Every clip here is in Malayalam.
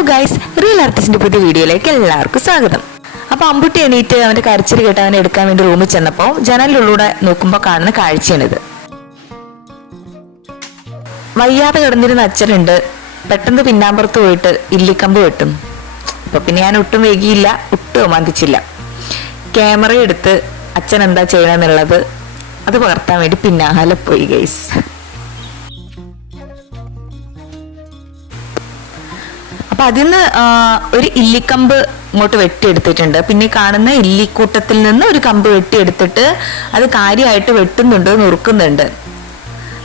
ഗൈസ് റിയൽ ആർട്ടിസ്റ്റിന്റെ പുതിയ വീഡിയോയിലേക്ക് എല്ലാവർക്കും സ്വാഗതം. അപ്പൊ അമ്പുട്ടി എണീറ്റ് അവന്റെ കരച്ചിൽ കേട്ട് അവനെ എടുക്കാൻ വേണ്ടി റൂമിൽ ചെന്നപ്പോ ജനലിലൂടെ നോക്കുമ്പോൾ കാണുന്ന കാഴ്ചയാണിത്. വയ്യാതെ കിടന്നിരുന്ന അച്ഛനുണ്ട്. പെട്ടെന്ന് പിന്നാമ്പുറത്ത് പോയിട്ട് ഇല്ലിക്കമ്പ് വെട്ടും. അപ്പൊ പിന്നെ ഞാൻ ഒട്ടും വൈകിയില്ല ഒട്ടും അമാന്തിച്ചില്ല. ക്യാമറ എടുത്ത് അച്ഛൻ എന്താ ചെയ്യണമെന്നുള്ളത് അത് പകർത്താൻ വേണ്ടി പിന്നാലെ പോയി ഗൈസ് അപ്പൊ അതിന്ന് ഒരു ഇല്ലിക്കമ്പ് ഇങ്ങോട്ട് വെട്ടിയെടുത്തിട്ടുണ്ട്. പിന്നെ കാണുന്ന ഇല്ലിക്കൂട്ടത്തിൽ നിന്ന് ഒരു കമ്പ് വെട്ടിയെടുത്തിട്ട് അത് കാര്യമായിട്ട് വെട്ടുന്നുണ്ട് നുറുക്കുന്നുണ്ട്.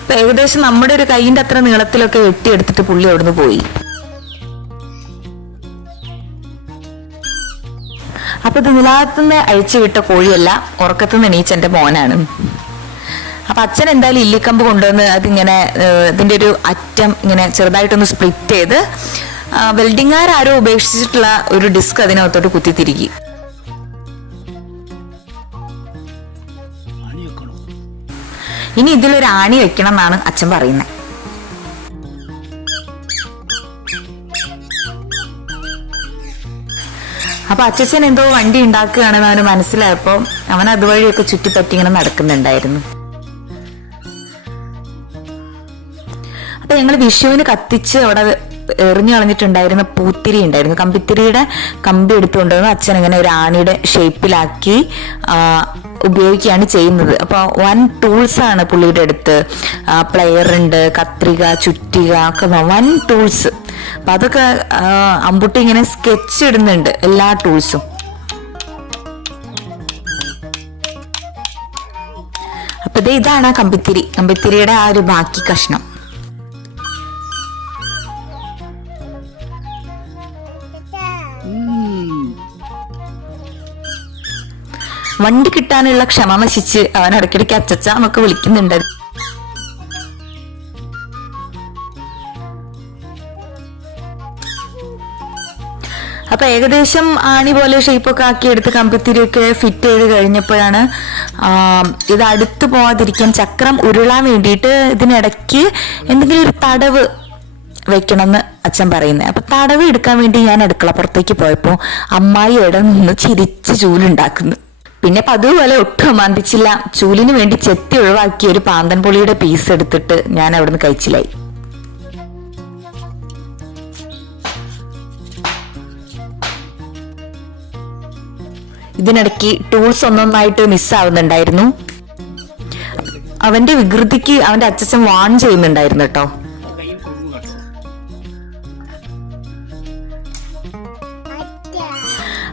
അപ്പൊ ഏകദേശം നമ്മുടെ ഒരു കൈയിന്റെ അത്ര നീളത്തിലൊക്കെ വെട്ടിയെടുത്തിട്ട് പുള്ളി അവിടുന്ന് പോയി. അപ്പൊ ഇത് നിലാത്തുനിന്ന് അഴിച്ചു വിട്ട കോഴിയല്ല ഉറക്കത്തുനിന്ന് എണീച്ച എന്റെ മോനാണ്. അപ്പൊ അച്ഛൻ എന്തായാലും ഇല്ലിക്കമ്പ് കൊണ്ടുവന്ന് അതിങ്ങനെ ഇതിന്റെ ഒരു അറ്റം ഇങ്ങനെ ചെറുതായിട്ടൊന്ന് സ്പ്ലിറ്റ് ചെയ്ത് വെൽഡിങ്ങാരോ ഉപേക്ഷിച്ചിട്ടുള്ള ഒരു ഡിസ്ക് അതിനകത്തോട്ട് കുത്തിത്തിരിക്കി ഇനി ഇതിലൊരു ആണി വെക്കണം എന്നാണ് അച്ഛൻ പറയുന്നത്. അപ്പൊ അച്ഛൻ എന്തോ വണ്ടി ഉണ്ടാക്കുകയാണെന്ന് അവന് മനസ്സിലായപ്പോ അവൻ അതുവഴിയൊക്കെ ചുറ്റിപ്പറ്റി ഇങ്ങനെ നടക്കുന്നുണ്ടായിരുന്നു. അപ്പൊ ഞങ്ങൾ വിഷുവിന് കത്തിച്ച് അവിടെ എറിഞ്ഞു കളഞ്ഞിട്ടുണ്ടായിരുന്ന പൂത്തിരി ഉണ്ടായിരുന്നു. കമ്പിത്തിരിയുടെ കമ്പി എടുത്തുകൊണ്ടുവന്ന് അച്ഛൻ ഇങ്ങനെ ഒരു ആണിയുടെ ഷേപ്പിലാക്കി ഉപയോഗിക്കുകയാണ് ചെയ്യുന്നത്. അപ്പോൾ വൺ ടൂൾസ് ആണ് പുള്ളിയുടെ അടുത്ത്. പ്ലെയർ ഉണ്ട് കത്രിക ചുറ്റിക ഒക്കെ വൺ ടൂൾസ്. അപ്പം അതൊക്കെ അമ്പുട്ടി ഇങ്ങനെ സ്കെച്ച് ഇടുന്നുണ്ട് എല്ലാ ടൂൾസും. അപ്പൊ ദേ ഇതാണ് കമ്പിത്തിരി. കമ്പിത്തിരിയുടെ ആ ഒരു ബാക്കി കഷ്ണം. വണ്ടി കിട്ടാനുള്ള ക്ഷമ നശിച്ച് അവൻ ഇടയ്ക്കിടയ്ക്ക് അച്ചച്ച നമുക്ക് വിളിക്കുന്നുണ്ട്. അപ്പൊ ഏകദേശം ആണി പോലെ ഷേപ്പൊക്കെ ആക്കി എടുത്ത് കമ്പിത്തിരിയൊക്കെ ഫിറ്റ് ചെയ്ത് കഴിഞ്ഞപ്പോഴാണ് ഇത് അടുത്ത് പോവാതിരിക്കാൻ ചക്രം ഉരുളാൻ വേണ്ടിയിട്ട് ഇതിനിടയ്ക്ക് എന്തെങ്കിലും ഒരു തടവ് വെക്കണമെന്ന് അച്ഛൻ പറയുന്നത്. അപ്പൊ തടവ് എടുക്കാൻ വേണ്ടി ഞാൻ അടുക്കള പുറത്തേക്ക് പോയപ്പോ അമ്മായി ഇടം നിന്ന് ചിരിച്ച് ചൂലുണ്ടാക്കുന്നു. പിന്നെ പതുപോലെ ഒട്ടും മന്ദിച്ചില്ല ചൂലിന് വേണ്ടി ചെത്തി ഒഴിവാക്കിയ ഒരു പാന്തൻ പൊളിയുടെ പീസ് എടുത്തിട്ട് ഞാൻ അവിടുന്ന് കഴിച്ചിലായി. ഇതിനിടയ്ക്ക് ടൂൾസ് ഒന്നൊന്നായിട്ട് മിസ്സാവുന്നുണ്ടായിരുന്നു അവന്റെ വികൃതിക്ക് അവന്റെ അച്ഛൻ വാൺ ചെയ്യുന്നുണ്ടായിരുന്നു കേട്ടോ.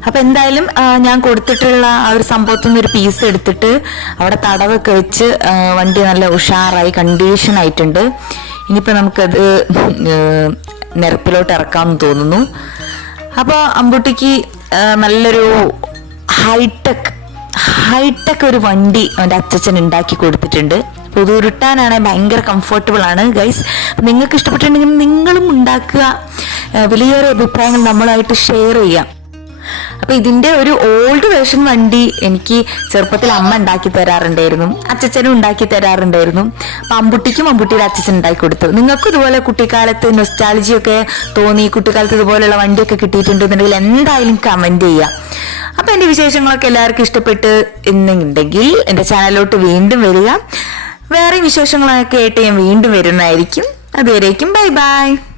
അപ്പൊ എന്തായാലും ഞാൻ കൊടുത്തിട്ടുള്ള ആ ഒരു സംഭവത്തിൽ നിന്ന് ഒരു പീസ് എടുത്തിട്ട് അവിടെ തടവൊക്കെ വെച്ച് വണ്ടി നല്ല ഉഷാറായി കണ്ടീഷൻ ആയിട്ടുണ്ട്. ഇനിയിപ്പോൾ നമുക്കത് നിരപ്പിലോട്ട് ഇറക്കാമെന്ന് തോന്നുന്നു. അപ്പോൾ അമ്പുട്ടിക്ക് നല്ലൊരു ഹൈടെക് ഹൈടെക് ഒരു വണ്ടി അവന്റെ അച്ഛച്ചൻ ഉണ്ടാക്കി കൊടുത്തിട്ടുണ്ട്. അപ്പോൾ ഇത് ഭയങ്കര കംഫർട്ടബിൾ ആണ് ഗൈസ് നിങ്ങൾക്ക് ഇഷ്ടപ്പെട്ടിട്ടുണ്ടെങ്കിൽ നിങ്ങളും ഉണ്ടാക്കുക. വലിയൊരു അഭിപ്രായങ്ങൾ നമ്മളായിട്ട് ഷെയർ ചെയ്യാം. അപ്പൊ ഇതിന്റെ ഒരു ഓൾഡ് വേർഷൻ വണ്ടി എനിക്ക് ചെറുപ്പത്തിൽ അമ്മ ഉണ്ടാക്കി തരാറുണ്ടായിരുന്നു. അച്ഛനും ഉണ്ടാക്കി തരാറുണ്ടായിരുന്നു. അപ്പൊ അമ്പുട്ടിക്കും അമ്പുട്ടിയുടെ അച്ഛൻ ഉണ്ടാക്കി കൊടുത്തു. നിങ്ങൾക്കും ഇതുപോലെ കുട്ടിക്കാലത്ത് നൊസ്റ്റാളജി ഒക്കെ തോന്നി കുട്ടിക്കാലത്ത് ഇതുപോലെയുള്ള വണ്ടിയൊക്കെ കിട്ടിയിട്ടുണ്ടെന്നുണ്ടെങ്കിൽ എന്തായാലും കമന്റ് ചെയ്യാം. അപ്പൊ എന്റെ വിശേഷങ്ങളൊക്കെ എല്ലാവർക്കും ഇഷ്ടപ്പെട്ട് എന്നുണ്ടെങ്കിൽ എന്റെ ചാനലിലോട്ട് വീണ്ടും വരിക. വേറെ വിശേഷങ്ങളൊക്കെ ആയിട്ട് ഞാൻ വീണ്ടും വരുന്നതായിരിക്കും. അതുവരേക്കും ബൈ ബൈ.